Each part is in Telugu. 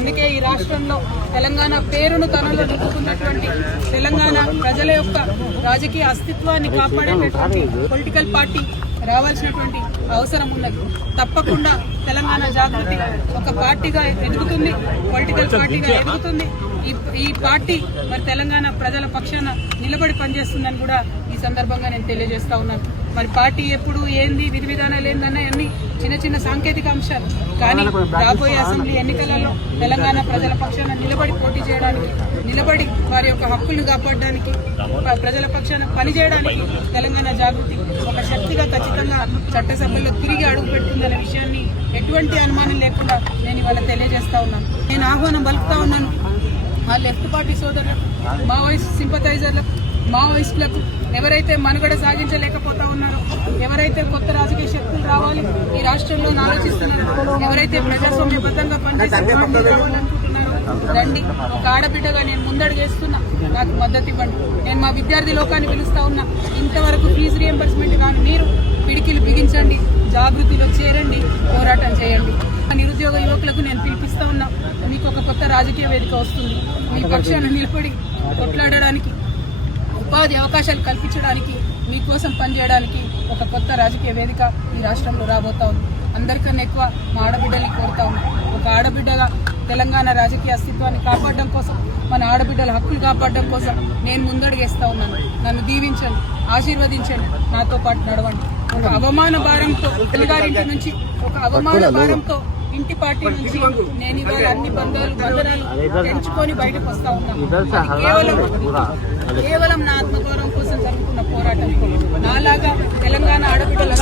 అందుకే ఈ రాష్ట్రంలో తెలంగాణ పేరును తనలో నిలుపుకున్నటువంటి తెలంగాణ ప్రజల యొక్క రాజకీయ అస్తిత్వాన్ని కాపాడేటటువంటి పొలిటికల్ పార్టీ రావాల్సినటువంటి అవసరం ఉన్నది. తప్పకుండా తెలంగాణ జాగృతి ఒక పార్టీగా ఎదుగుతుంది, పొలిటికల్ పార్టీగా ఎదుగుతుంది. ఈ పార్టీ మరి తెలంగాణ ప్రజల పక్షాన నిలబడి పనిచేస్తుందని కూడా ఈ సందర్భంగా నేను తెలియజేస్తా ఉన్నాను. మరి పార్టీ ఎప్పుడు ఏంది, విధి విధానాలు ఏందన్న అన్ని చిన్న చిన్న సాంకేతిక అంశాలు. కానీ రాబోయే అసెంబ్లీ ఎన్నికలలో తెలంగాణ ప్రజల పక్షాన నిలబడి పోటీ చేయడానికి, నిలబడి వారి యొక్క హక్కులను కాపాడడానికి, ప్రజల పక్షాన పనిచేయడానికి తెలంగాణ జాగృతి ఒక శక్తిగా ఖచ్చితంగా చట్టసభల్లో తిరిగి అడుగు పెడుతుందనే విషయాన్ని ఎటువంటి అనుమానం లేకుండా నేను ఇవాళ తెలియజేస్తా ఉన్నాను. నేను ఆహ్వానం పలుకుతా ఉన్నాను ఆ లెఫ్ట్ పార్టీ సోదరులకు, మావోయిస్ట్ సింపథైజర్లకు, మావోయిస్టులకు, ఎవరైతే మనుగడ సాగించలేకపోతా ఉన్నారో, ఎవరైతే కొత్త రాజకీయ శక్తులు రావాలి ఈ రాష్ట్రంలో ఆలోచిస్తున్నారో, ఎవరైతే ప్రజాస్వామ్యబద్ధంగా పనిచేసి రావాలనుకుంటున్నారో రండి. ఒక ఆడబిడ్డగా నేను ముందడుగేస్తున్నా, నాకు మద్దతు ఇవ్వండి. నేను మా విద్యార్థి లోకాన్ని పిలుస్తా ఉన్నా, ఇంతవరకు ఫీజు రియంబర్స్మెంట్ కానీ మీరు పిడికిలు బిగించండి, జాగృతిలో చేరండి, పోరాటం చేయండి. నిరుద్యోగ యువకులకు నేను పిలిపిస్తా ఉన్నా, మీకు ఒక కొత్త రాజకీయ వేదిక వస్తుంది. మీ పక్షాన నిలబడి కొట్లాడడానికి, ఉపాధి అవకాశాలు కల్పించడానికి, మీకోసం పనిచేయడానికి ఒక కొత్త రాజకీయ వేదిక ఈ రాష్ట్రంలో రాబోతా ఉంది. అందరికన్నా ఎక్కువ మా ఆడబిడ్డల్ని కోరుతా ఉన్నాం. ఒక ఆడబిడ్డగా తెలంగాణ రాజకీయ అస్తిత్వాన్ని కాపాడడం కోసం, మన ఆడబిడ్డల హక్కులు కాపాడడం కోసం నేను ముందడుగేస్తా ఉన్నాను. నన్ను దీవించండి, ఆశీర్వదించండి, నాతో పాటు నడవండి. ఒక అవమాన భారంతో తెలుగారింటి నుంచి, ఒక అవమాన భారంతో ఇంటి పార్టీ నుంచి నేను ఇవాళ అన్ని బంధాలు తెంచుకొని బయటకు వస్తా ఉన్నాను. కేవలం నా ఆత్మగౌరవం కోసం జరుగుతున్న పోరాటం. నాలాగా తెలంగాణ ఆడబిడ్డలు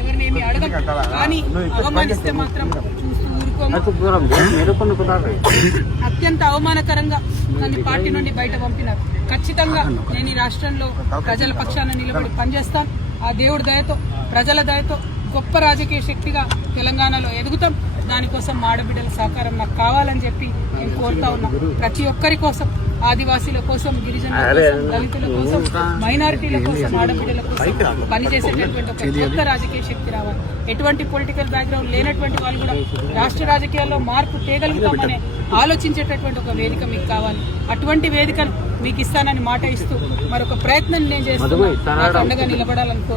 ఎవరినేమి అడగం, కానీ అవమానిస్తే మాత్రం అత్యంత అవమానకరంగా నన్ను పార్టీ నుండి బయట పంపినారు. ఖచ్చితంగా నేను ఈ రాష్ట్రంలో ప్రజల పక్షాన నిలబడి పనిచేస్తాను. ఆ దేవుడి దయతో, ప్రజల దయతో గొప్ప రాజకీయ శక్తిగా తెలంగాణలో ఎదుగుతాం. దానికోసం మా ఆడబిడ్డల సహకారం నాకు కావాలని చెప్పి నేను కోరుతా ఉన్నా. ప్రతి ఒక్కరి కోసం, ఆదివాసీల కోసం, గిరిజనుల కోసం, దళితుల కోసం, మైనారిటీల కోసం, ఆడబిడ్డల కోసం పనిచేసేటటువంటి ఒక కొత్త రాజకీయ శక్తి రావాలి. ఎటువంటి పొలిటికల్ బ్యాక్గ్రౌండ్ లేనటువంటి వాళ్ళు కూడా రాష్ట్ర రాజకీయాల్లో మార్పు తేగలుగుతామనే ఆలోచించేటటువంటి ఒక వేదిక మీకు కావాలి. అటువంటి వేదికను మీకు ఇస్తానని మాట ఇస్తూ మరొక ప్రయత్నం నేను చేస్తూ అండగా నిలబడాలనుకో.